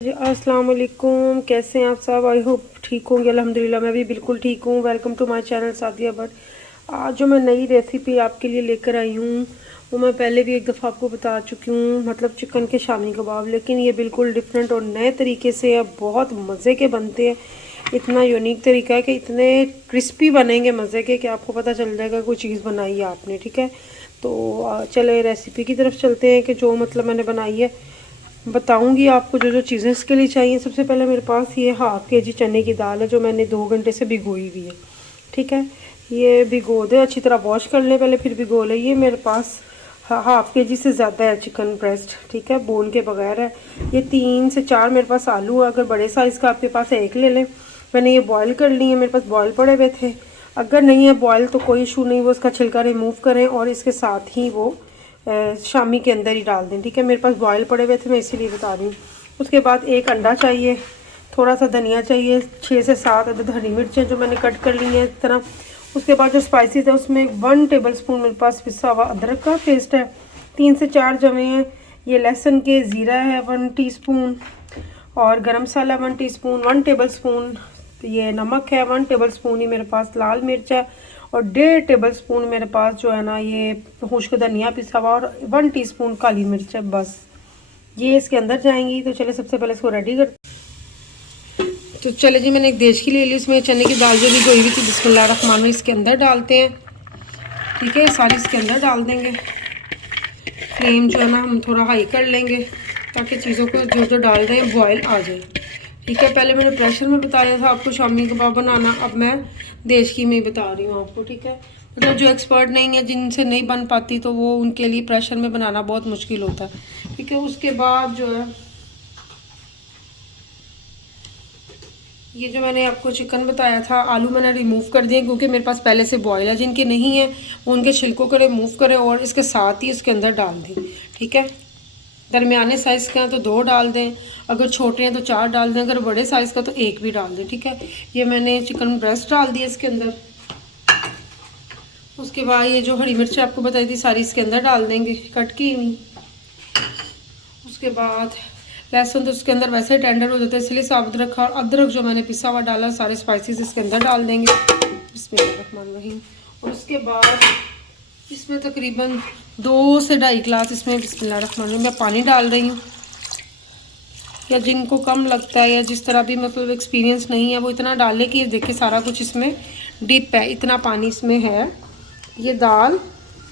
जी अस्सलाम वालेकुम, कैसे हैं आप सब। आई होप ठीक होंगे। अल्हम्दुलिल्लाह मैं भी बिल्कुल ठीक हूँ। Welcome to my channel Sadia Butt. आज जो मैं नई रेसिपी आपके लिए लेकर आई हूँ वो मैं पहले भी एक दफ़ा आपको बता चुकी हूँ, मतलब चिकन के शामी कबाब, लेकिन ये बिल्कुल डिफरेंट और नए तरीके से अब बहुत मज़े के बनते हैं। इतना यूनिक तरीका है कि इतने क्रिस्पी बनेंगे मज़े के कि आपको पता चल जाएगा कोई चीज़ बनाई है आपने। ठीक है, तो चले रेसिपी की तरफ चलते हैं कि जो मतलब मैंने बनाई है बताऊंगी आपको। जो जो चीज़ें इसके लिए चाहिए, सबसे पहले मेरे पास ये ½ kg चने की दाल है जो मैंने 2 घंटे से भिगोई हुई है। ठीक है, ये भिगो दे, अच्छी तरह वॉश कर लें पहले, फिर भिगो ले। ये मेरे पास ½ kg से ज़्यादा है चिकन ब्रेस्ट। ठीक है, बोन के बगैर है। ये 3 से 4 मेरे पास आलू है, अगर बड़े साइज़ का आपके पास है एक ले लें। मैंने ये बॉयल कर ली है, मेरे पास बॉयल पड़े हुए थे। अगर नहीं है बॉयल तो कोई इशू नहीं, वो उसका छिलका रिमूव करें और इसके साथ ही वो शामी के अंदर ही डाल दें। ठीक है, मेरे पास बॉयल पड़े हुए थे, मैं इसीलिए बता रही हूँ। उसके बाद एक अंडा चाहिए, थोड़ा सा धनिया चाहिए, 6 से 7 अदद हरी मिर्चें जो मैंने कट कर ली हैं इस तरह। उसके बाद जो स्पाइसेस है उसमें 1 टेबलस्पून मेरे पास पिसा हुआ अदरक का पेस्ट है, 3 से 4 जवे हैं ये लहसुन के, ज़ीरा है 1 टीस्पून, और गरम मसाला 1 टीस्पून, 1 टेबलस्पून ये नमक है, 1 टेबलस्पून ही मेरे पास लाल मिर्च है, और 1.5 टेबलस्पून मेरे पास जो है ना ये खुश्क धनिया पिसा हुआ, और 1 टीस्पून काली मिर्च है। बस ये इसके अंदर जाएंगी। तो चले सबसे पहले इसको रेडी कर। तो चले जी, मैंने एक देशकी ले ली, इसमें चने की दाल जो भी गोई हुई थी, बिस्मिल्लाह रहमान रहीम इसके अंदर डालते हैं। ठीक है, सारी इसके अंदर डाल देंगे। फ्लेम जो है ना हम थोड़ा हाई कर लेंगे ताकि चीज़ों को जो जो डाल रहे हैं बॉयल आ जाए। ठीक है, पहले मैंने प्रेशर में बताया था आपको शामी कबाब बनाना, अब मैं देशकी में ही बता रही हूँ आपको। ठीक है, मतलब जो एक्सपर्ट नहीं है, जिनसे नहीं बन पाती, तो वो उनके लिए प्रेशर में बनाना बहुत मुश्किल होता है। ठीक है, उसके बाद जो है ये जो मैंने आपको चिकन बताया था, आलू मैंने रिमूव कर दिए क्योंकि मेरे पास पहले से बॉयल है। जिनके नहीं है वो उनके छिलकों को रिमूव करें और इसके साथ ही इसके अंदर डाल दें। ठीक है, दरमियाने साइज़ का है तो 2 डाल दें, अगर छोटे हैं तो 4 डाल दें, अगर बड़े साइज़ का तो 1 भी डाल दें। ठीक है, ये मैंने चिकन ब्रेस्ट डाल दिया इसके अंदर। उसके बाद ये जो हरी मिर्च आपको बताई थी सारी इसके अंदर डाल देंगे कट की हुई। उसके बाद लहसुन तो उसके अंदर वैसे ही टेंडर हो जाता है, इसलिए साबुत रखा, और अदरक जो मैंने पिसा हुआ डाला, सारे स्पाइसेस इसके अंदर डाल देंगे बिस्मिल्लाहिर्रहमानिर्रहीम। और उसके बाद इसमें तकरीबन 2 से 2.5 गिलास इसमें बिस्मिल्लाहिर्रहमानिर्रहीम मैं पानी डाल रही हूँ। या जिनको कम लगता है या जिस तरह भी मतलब एक्सपीरियंस नहीं है वो इतना डाले कि देखिए सारा कुछ इसमें डिप है, इतना पानी इसमें है, ये दाल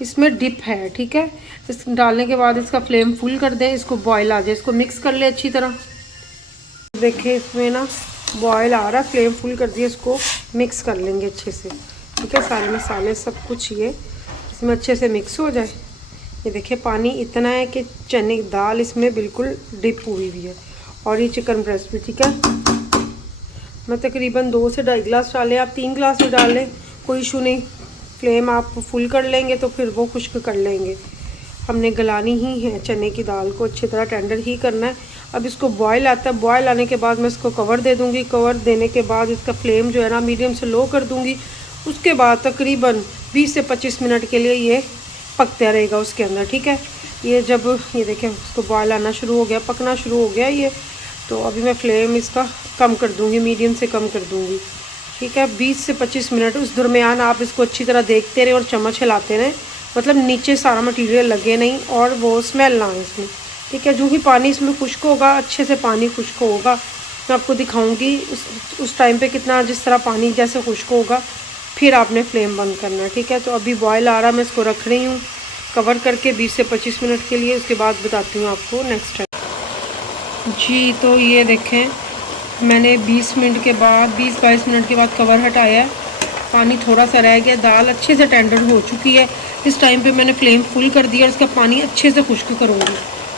इसमें डिप है। ठीक है, इस डालने के बाद इसका फ्लेम फुल कर दें, इसको बॉयल आ जाए, इसको मिक्स कर ले अच्छी तरह। देखिए इसमें ना बॉयल आ रहा है, फ्लेम फुल कर दिया, इसको मिक्स कर लेंगे अच्छे से। ठीक है, सारे मसाले सब कुछ ये इसमें अच्छे से मिक्स हो जाए। ये देखिए पानी इतना है कि चने की दाल इसमें बिल्कुल डिप हुई हुई है, और ये चिकन ब्रेस्ट भी। ठीक है, मैं तकरीबन 2 से 2.5 गिलास डालें, आप 3 गिलास भी डाल लें, कोई इशू नहीं। फ्लेम आप फुल कर लेंगे तो फिर वो खुश्क कर लेंगे। हमने गलानी ही है चने की दाल को, अच्छी तरह टेंडर ही करना है। अब इसको बॉयल आता है, बॉयल आने के बाद मैं इसको कवर दे दूँगी। कवर देने के बाद इसका फ्लेम जो है ना मीडियम से लो कर दूँगी। उसके बाद तकरीबन 20 से 25 मिनट के लिए ये पकता रहेगा उसके अंदर। ठीक है, ये जब ये देखें उसको बॉयल आना शुरू हो गया, पकना शुरू हो गया ये, तो अभी मैं फ्लेम इसका कम कर दूँगी, मीडियम से कम कर दूँगी। ठीक है, 20 से 25 मिनट, उस दरमियान आप इसको अच्छी तरह देखते रहें और चम्मच हिलाते रहें, मतलब नीचे सारा मटेरियल लगे नहीं और वो स्मेल ना आए इसमें। ठीक है, जो ही पानी इसमें खुश्क होगा, अच्छे से पानी खुश्क होगा, मैं आपको दिखाऊंगी उस टाइम पे कितना, जिस तरह पानी जैसे खुश्क होगा फिर आपने फ्लेम बंद करना है। ठीक है, तो अभी बॉयल आ रहा, मैं इसको रख रही हूँ कवर करके 20 से 25 मिनट के लिए। उसके बाद बताती हूँ आपको नेक्स्ट टाइम। जी तो ये देखें मैंने 20 मिनट के बाद 20-22 मिनट के बाद कवर हटाया है, पानी थोड़ा सा रह गया, दाल अच्छे से टेंडर हो चुकी है। इस टाइम पे मैंने फ्लेम फुल कर दिया और इसका पानी अच्छे से खुश्क करूँगी,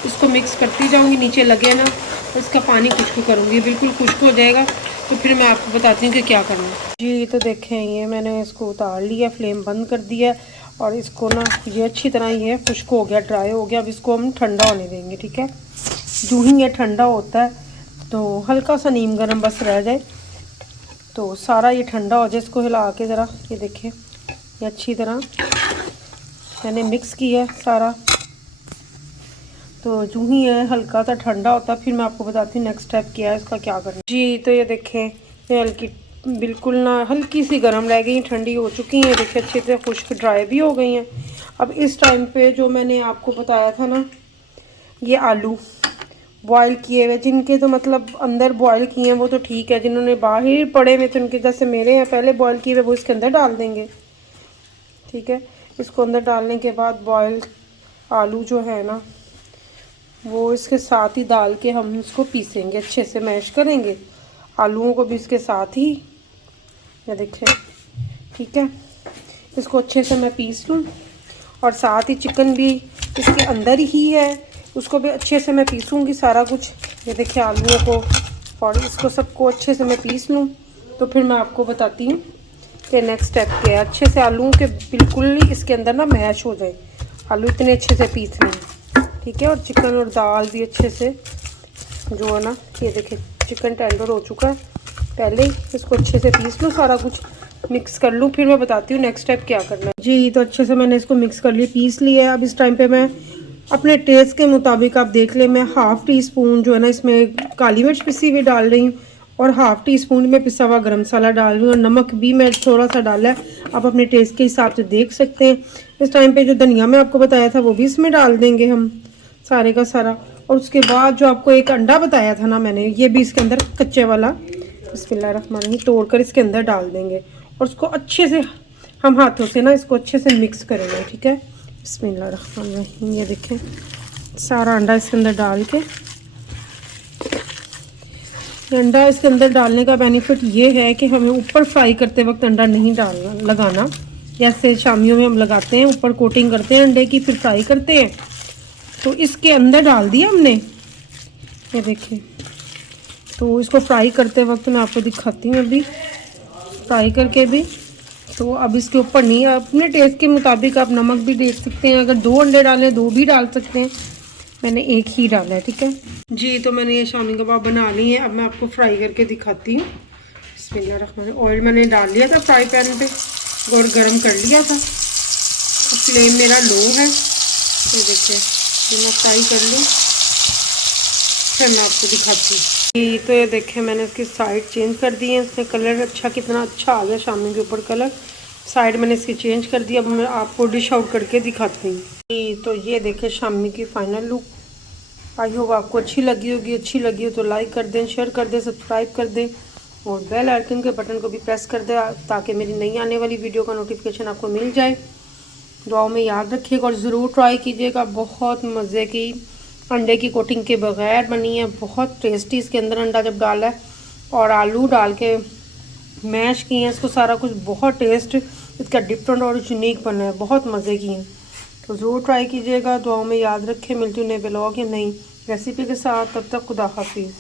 इसको मिक्स करती जाऊँगी, नीचे लगे ना, और इसका पानी खुश्क करूँगी, बिल्कुल खुश्क हो जाएगा तो फिर मैं आपको बताती हूँ कि क्या करना है। जी तो देखें ये मैंने इसको उतार लिया, फ्लेम बंद कर दिया, और इसको ना ये अच्छी तरह ये खुश्क हो गया, ड्राई हो गया। अब इसको हम ठंडा होने देंगे। ठीक है, जो ही ये ठंडा होता है तो हल्का सा नीम गर्म बस रह जाए तो सारा ये ठंडा हो जाए, इसको हिला के ज़रा, ये देखिए ये अच्छी तरह मैंने मिक्स किया है सारा। तो जो ही है हल्का सा ठंडा होता है फिर मैं आपको बताती हूँ नेक्स्ट स्टेप क्या है इसका, क्या करना जी। तो ये देखें ये हल्की बिल्कुल ना हल्की सी गर्म रह गई, ठंडी हो चुकी हैं, देखिए अच्छे से खुश्क ड्राई भी हो गई हैं। अब इस टाइम पे जो मैंने आपको बताया था ना, ये आलू बॉयल किए हुए, जिनके तो मतलब अंदर बॉयल किए हैं वो तो ठीक है, जिन्होंने बाहर पड़े हुए तो उनके जैसे मेरे हैं पहले बॉयल किए हुए वो इसके अंदर डाल देंगे। ठीक है, इसको अंदर डालने के बाद बॉयल आलू जो है ना वो इसके साथ ही डाल के हम इसको पीसेंगे, अच्छे से मैश करेंगे आलूओं को भी इसके साथ ही। ये देखें ठीक है, इसको अच्छे से मैं पीस लूँ और साथ ही चिकन भी इसके अंदर ही है, उसको भी अच्छे से मैं पीसूँगी सारा कुछ। ये देखिए आलूओं को और इसको सबको अच्छे से मैं पीस लूँ तो फिर मैं आपको बताती हूँ कि नेक्स्ट स्टेप क्या है। अच्छे से आलूओं के बिल्कुल ही इसके अंदर ना मैश हो जाए, आलू इतने अच्छे से पीस लें। ठीक है, और चिकन और दाल भी अच्छे से जो है ना, ये देखिए चिकन टेंडर हो चुका है, पहले ही इसको अच्छे से पीस लूँ, सारा कुछ मिक्स कर लूँ, फिर मैं बताती हूँ नेक्स्ट स्टेप क्या करना है जी। तो अच्छे से मैंने इसको मिक्स कर लिया, पीस लिया है। अब इस टाइम पे मैं अपने टेस्ट के मुताबिक आप देख लें, मैं हाफ़ टी स्पून जो है ना इसमें काली मिर्च पिसी हुई डाल रही हूँ और हाफ़ टी स्पून में पिसा हुआ गरम मसाला डाल रही हूँ और नमक भी मैं थोड़ा सा डाला है, आप अपने टेस्ट के हिसाब से देख सकते हैं। इस टाइम पे जो धनिया मैं आपको बताया था वो भी इसमें डाल देंगे हम सारे का सारा। और उसके बाद जो आपको एक अंडा बताया था ना मैंने, ये भी इसके अंदर कच्चे वाला बिस्मिल्लाहिर्रहमानिर्रहीम तोड़ कर इसके अंदर डाल देंगे और उसको अच्छे से हम हाथों से ना इसको अच्छे से मिक्स करेंगे। ठीक है, बिस्मिल्लाहिर्रहमानिर्रहीम। ये देखें सारा अंडा इसके अंदर डाल के, अंडा इसके अंदर डालने का बेनिफिट ये है कि हमें ऊपर फ्राई करते वक्त अंडा नहीं डालना लगाना, जैसे शामियों में हम लगाते हैं ऊपर कोटिंग करते हैं अंडे की फिर फ्राई करते हैं, तो इसके अंदर डाल दिया हमने। ये देखिए, तो इसको फ्राई करते वक्त मैं आपको दिखाती हूँ अभी फ्राई करके भी। तो अब इसके ऊपर नहीं, अपने टेस्ट के मुताबिक आप नमक भी दे सकते हैं, अगर 2 अंडे डालें 2 भी डाल सकते हैं, मैंने एक ही डाला है। ठीक है जी, तो मैंने ये शामी कबाब बना ली है, अब मैं आपको फ्राई करके दिखाती हूँ। बिस्मिल्लाहिर्रहमानिर्रहीम। ऑयल मैंने डाल लिया था फ्राई पैन पे और गरम कर लिया था, फ्लेम मेरा लो है। ये देखिए ये मैं फ्राई कर लूँ फिर मैं आपको दिखाती हूँ। तो ये देखें मैंने इसकी साइड चेंज कर दी है, इसमें कलर अच्छा कितना अच्छा आ गया शामी के ऊपर कलर, साइड मैंने इसकी चेंज कर दी। अब मैं आपको डिश आउट करके दिखाती हूँ। तो ये देखें शामी की फ़ाइनल लुक, आई होप आपको अच्छी लगी होगी। अच्छी लगी हो तो लाइक कर दें, शेयर कर दें, सब्सक्राइब कर दें और बेल आइकन के बटन को भी प्रेस कर दें ताकि मेरी नई आने वाली वीडियो का नोटिफिकेशन आपको मिल जाए। दुआओं में याद रखिएगा और ज़रूर ट्राई कीजिएगा, बहुत मज़े की अंडे की कोटिंग के बगैर बनी है, बहुत टेस्टी। इसके अंदर अंडा जब डाला है और आलू डाल के मैश किए हैं इसको सारा कुछ, बहुत टेस्ट इसका डिफरेंट और यूनिक बना है, बहुत मज़े की हैं। तो ज़रूर ट्राई कीजिएगा, दुआओं में याद रखें। मिलती हूँ नए ब्लॉग या नई रेसिपी के साथ, तब तक खुदा हाफिज़।